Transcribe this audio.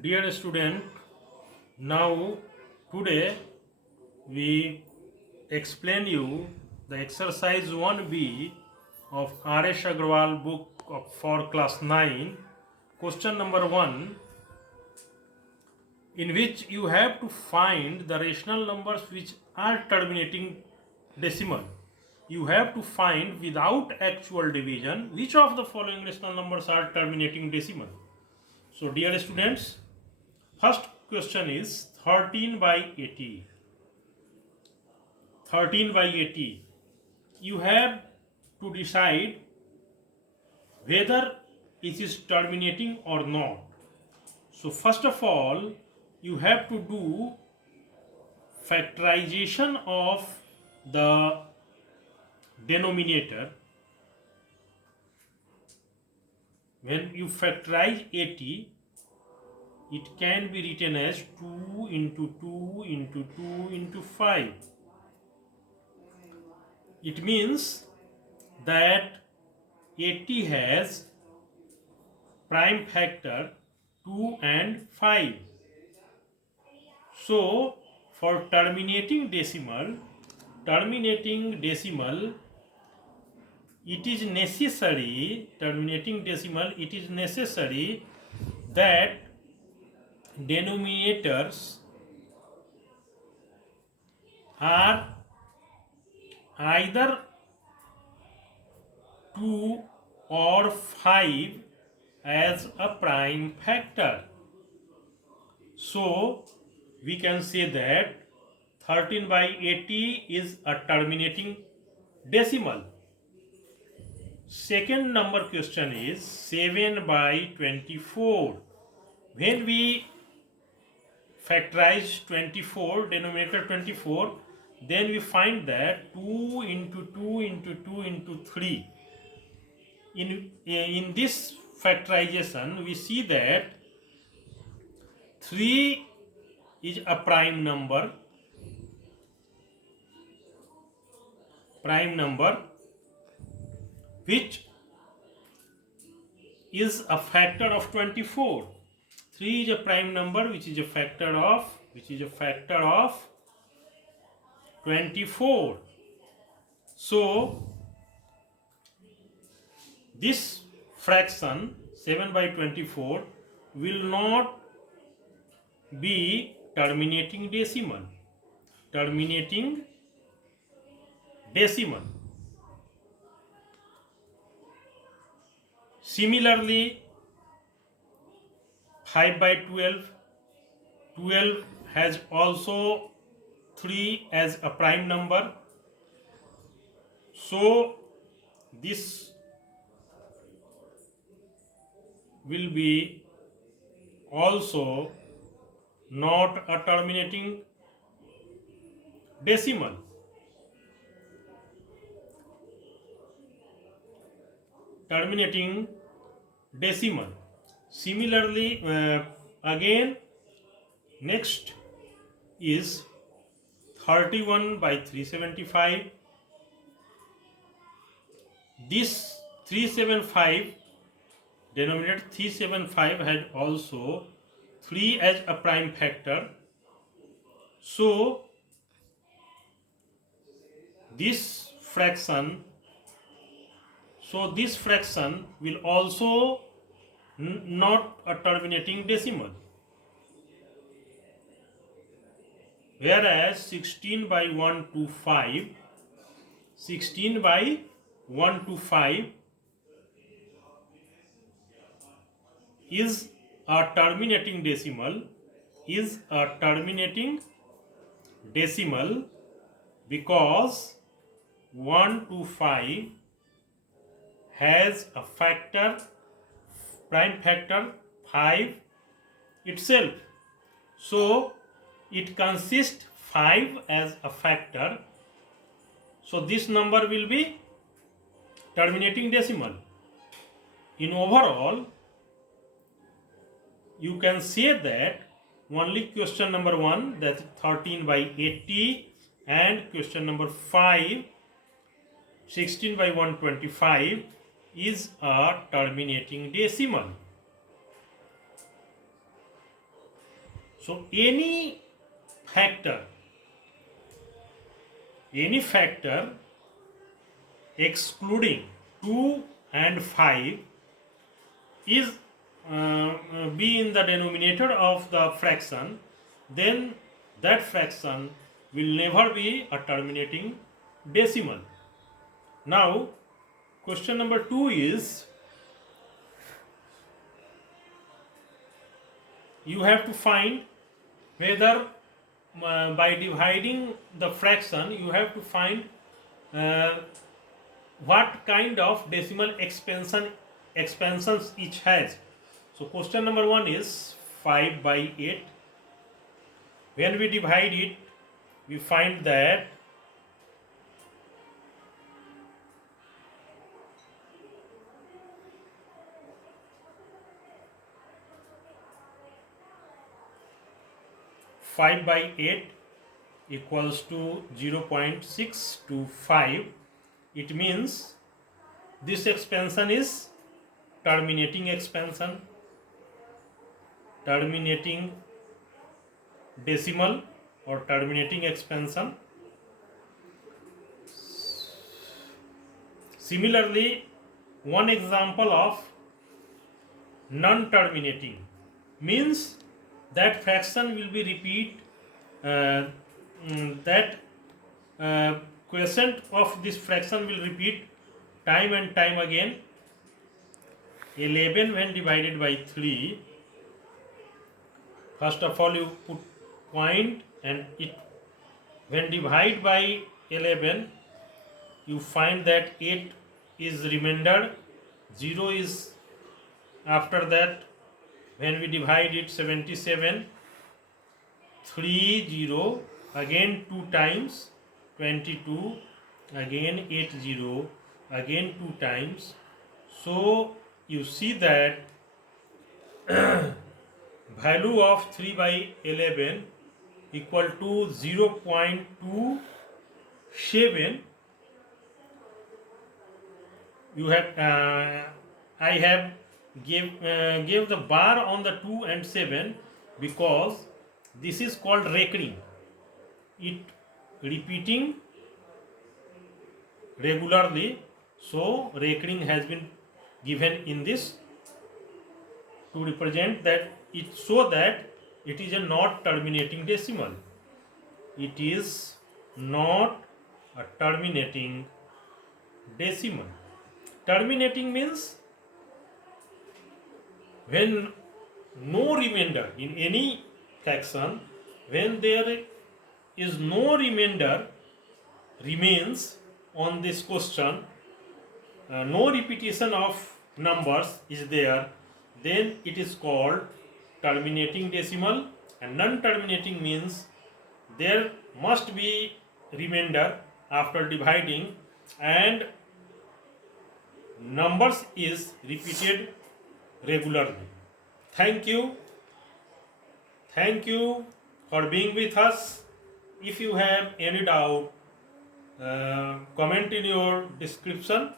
Dear student, now today we explain you the exercise 1b of R.S. Agrawal book for class 9, question number 1, in which you have to find the rational numbers which are terminating decimal. You have to find without actual division which of the following rational numbers are terminating decimal. So dear students, first question is 13 by 80. 13 by 80. You have to decide whether it is terminating or not. So first of all, you have to do factorization of the denominator. When you factorize 80, it can be written as 2 into 2 into 2 into 5. It means that 80 has prime factor 2 and 5. So for terminating decimal, it is necessary that denominators are either 2 or 5 as a prime factor. So we can say that 13 by 80 is a terminating decimal. Second number question is 7 by 24. When we factorize 24, denominator 24, then we find that 2 into 2 into 2 into 3. In this factorization, we see that 3 is a prime number which is a factor of 24. 3 is a prime number which is a factor of 24. So this fraction 7 by 24 will not be terminating decimal. Similarly, 5 by 12 has also 3 as a prime number. So this will be also not a terminating decimal. Similarly, again, next is 31 by 375. This 375, denominator 375 had also 3 as a prime factor. So this fraction will also not a terminating decimal. Whereas 16 by 125 is a terminating decimal because 125 has a prime factor 5 itself. So it consists 5 as a factor. So this number will be terminating decimal. In overall, you can say that only question number 1, that is 13 by 80, and question number 5, 16 by 125 is a terminating decimal. So any factor excluding 2 and 5 is be in the denominator of the fraction, then that fraction will never be a terminating decimal. Now question number 2 is, you have to find whether by dividing the fraction you have to find uh, what kind of decimal expansions each has. So question number 1 is 5 by 8. When we divide it, we find that 5 by 8 equals to 0.625. It means this expansion is terminating expansion, terminating decimal or terminating expansion. Similarly, one example of non-terminating means that fraction will be repeat, that quotient of this fraction will repeat time and time again. 11 when divided by 3, first of all you put point, and it when divided by 11 you find that 8 is remainder, 0 is after that. When we divide it 77, 3 0 again 2 times 22, again 8 0 again 2 times. So you see that value of 3 by 11 equal to 0.27. You have I have gave the bar on the 2 and 7 because this is called recurring, it repeating regularly. So recurring has been given in this to represent that, it so that it is a not terminating decimal. It is not a terminating decimal. Terminating means when no remainder in any fraction, when there is no remainder remains on this question, no repetition of numbers is there, then it is called terminating decimal. And non-terminating means there must be remainder after dividing and numbers is repeated regularly. Thank you for being with us. If you have any doubt, comment in your description.